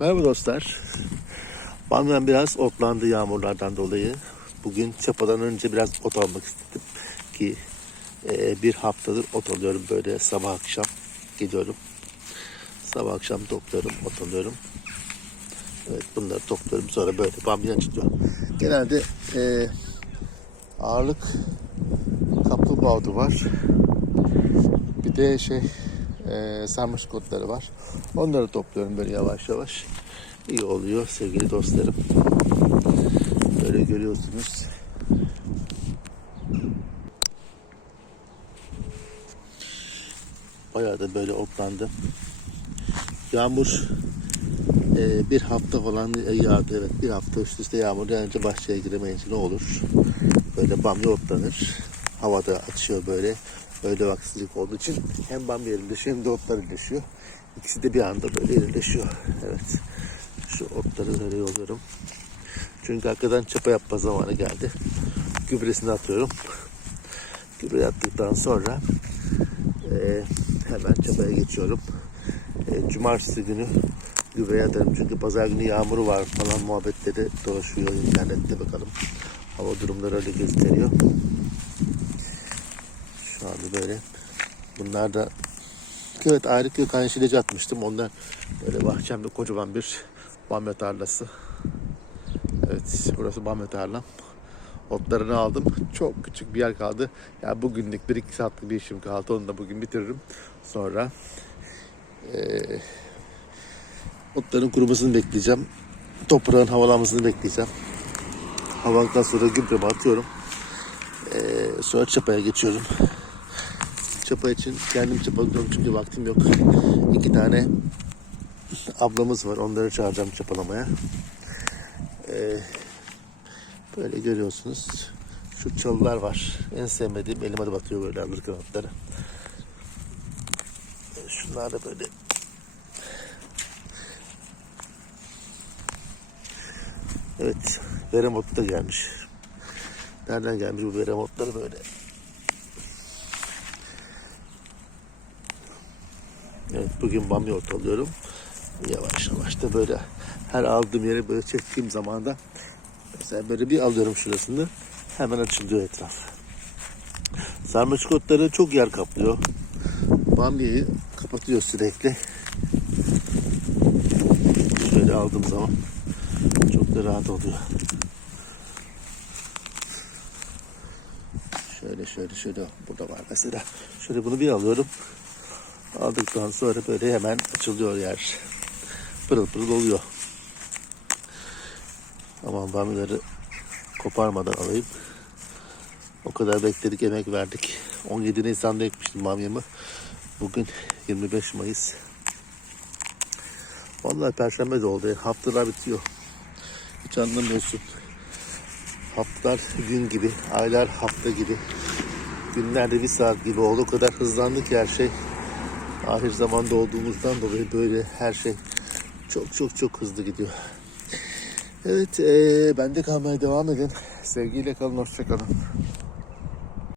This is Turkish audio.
Merhaba dostlar. Bamyan biraz otlandı yağmurlardan dolayı. Bugün çapadan önce biraz ot almak istedim ki e, bir haftadır ot alıyorum böyle sabah akşam gidiyorum. Sabah akşam topluyorum, ot alıyorum. Evet bunları topluyorum sonra böyle bamyan çıkıyor. Genelde e, ağırlık kaplumbağa var. Bir de şey e, sarmaşık otları var. Onları topluyorum böyle yavaş yavaş. İyi oluyor sevgili dostlarım. Böyle görüyorsunuz. Bayağı da böyle otlandı. Yağmur e, bir hafta falan yağdı. Evet bir hafta üst üste yağmur yağınca bahçeye giremeyince ne olur? Böyle bamya otlanır. Havada açıyor böyle. Öyle vaksizlik olduğu için hem bamya erileşiyor hem de otlar erileşiyor. İkisi de bir anda böyle erileşiyor. Evet. Şu otları böyle yolluyorum. Çünkü arkadan çapa yapma zamanı geldi. Gübresini atıyorum. Gübre attıktan sonra e, hemen çapaya geçiyorum. E, cumartesi günü gübre atarım. Çünkü pazar günü yağmuru var falan muhabbetleri dolaşıyor internette bakalım. Hava durumları öyle gösteriyor. Şu anda böyle. Bunlar da evet ayrı kökan ilacı atmıştım. Onlar böyle bahçemde kocaman bir bamya tarlası. Evet burası bamya tarlam. Otlarını aldım. Çok küçük bir yer kaldı. Ya yani bugünlük 1-2 saatlik bir işim kaldı. Onu da bugün bitiririm. Sonra eee otların kurumasını bekleyeceğim. Toprağın havalanmasını bekleyeceğim. Havalandıktan sonra gübremi atıyorum. Eee sonra çapaya geçiyorum. Çapa için kendim çapalıyorum çünkü vaktim yok. İki tane ablamız var. Onları çağıracağım çapalamaya. Ee, böyle görüyorsunuz. Şu çalılar var. En sevmediğim elime de batıyor böyle alırken otları. Şunlar da böyle Evet, verem otu da gelmiş. Nereden gelmiş bu verem otları böyle? Evet bugün bamya ot alıyorum. Yavaş yavaş da böyle her aldığım yere böyle çektiğim zaman da mesela böyle bir alıyorum şurasını hemen açılıyor etraf. Sarmaşık otları çok yer kaplıyor. Bamyayı kapatıyor sürekli. Şöyle aldığım zaman çok da rahat oluyor. Şöyle şöyle şöyle burada var mesela. Şöyle bunu bir alıyorum. Aldıktan sonra böyle hemen açılıyor yer. Pırıl pırıl oluyor. Aman bamyaları koparmadan alayım. O kadar bekledik, emek verdik. 17 Nisan'da ekmiştim bamyamı. Bugün 25 Mayıs. Vallahi perşembe de oldu. Haftalar bitiyor. Hiç anlamıyorsun. Haftalar gün gibi, aylar hafta gibi. Günlerde bir saat gibi oldu. O kadar hızlandı ki her şey ahir zamanda olduğumuzdan dolayı böyle her şey çok çok çok hızlı gidiyor. Evet, ee, bende kalmaya devam edin. Sevgiyle kalın, hoşça kalın.